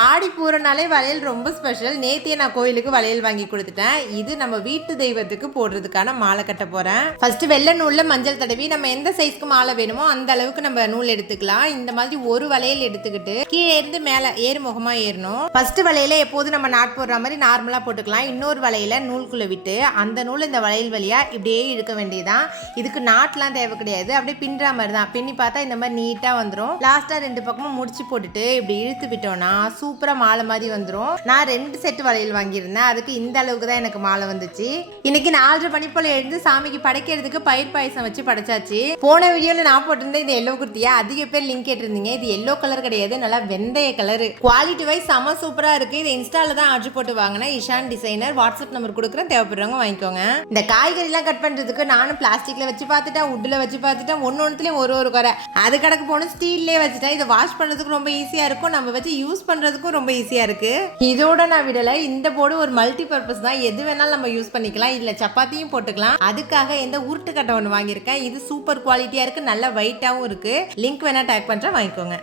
ஆடி பூரனாலே வளையல் ரொம்ப ஸ்பெஷல். நேத்தியே நான் கோயிலுக்கு வளையல் வாங்கி கொடுத்துட்டேன். இது நம்ம வீட்டு தெய்வத்துக்கு போடுறதுக்கான மாலை கட்ட போறேன். ஃபர்ஸ்ட் வெள்ளை நூல்ல மஞ்சள் தடவி நம்ம எந்த சைஸ்க்கு மாலை வேணுமோ அந்த அளவுக்கு நம்ம நூல் எடுத்துக்கலாம். இந்த மாதிரி ஒரு வளையல் எடுத்துக்கிட்டு கீழே இருந்து மேல ஏறுமுகமா ஏறணும். ஃபர்ஸ்ட் வளையல எப்போது நம்ம நாட் போடுற மாதிரி நார்மலா போட்டுக்கலாம். இன்னொரு வளையல நூல்குள்ள விட்டு அந்த நூல் இந்த வளையல் வழியா இப்படியே இழுக்க வேண்டியதுதான். இதுக்கு நாட்லாம் தேவை கிடையாது. அப்படியே பின்ற மாதிரி தான். பின்னி பார்த்தா இந்த மாதிரி நீட்டா வந்துடும். லாஸ்டா 2 பக்கமும் முடிச்சு போட்டுட்டு இப்படி இழுத்து விட்டோம்னா சூப்பரா மாலை மாதிரி வந்துடும். நான் 2 செட் வளையல் வாங்கியிருந்தேன். அதுக்கு இந்த அளவுக்கு தான் எனக்கு மாலை வந்துச்சு. இன்னைக்கு 4:30 மணி போல எழுந்து சாமிக்கு படைக்கிறதுக்கு பயிர் பாயசம் வச்சு படைச்சாச்சு. போன வீடியோல நான் போட்டிருந்தேன் இந்த எல்லோ குர்த்தியா. அதிக பேர் லிங்க் கேட்டிருந்தீங்க. இது எல்லோ கலர் கிடையாது, நல்லா வெந்தய கலர். குவாலிட்டி வைஸ் செம சூப்பரா இருக்கு. இது இன்ஸ்டால தான் ஆர்டர் போட்டு வாங்கினேன். இஷான் டிசைனர். வாட்ஸ்அப் நம்பர் கொடுக்குறேன், தேவைப்படுறவங்க வாங்கிக்கோங்க. இந்த காய்கறி எல்லாம் கட் பண்றதுக்கு நானும் பிளாஸ்டிக்ல வச்சு பார்த்துட்டேன், வுட்ல வச்சு பார்த்துட்டேன். ஒன்னொன்னுலயும் ஒரு குறை. அது கணக்கு போன ஸ்டீல்லே வச்சுட்டேன். இதை வாஷ் பண்றதுக்கு ரொம்ப ஈஸியா இருக்கும், நம்ம வச்சு யூஸ் பண்றதுக்கும் ரொம்ப ஈஸியா இருக்கு. இதோட நான் விடல. இந்த போர்டு ஒரு மல்டி பர்பஸ் தான். எது வேணாலும் நம்ம யூஸ் பண்ணிக்கலாம். இதுல சப்பாத்தியும் போட்டுக்கலாம். அதுக்காக இந்த உருட்டு கட்டை ஒன்று வாங்கியிருக்கேன். இது சூப்பர் குவாலிட்டியா இருக்கு, நல்ல வெயிட்டாவும் இருக்கு. லிங்க் வேணா டேக் பண்றேன், வாங்கிக்கோங்க.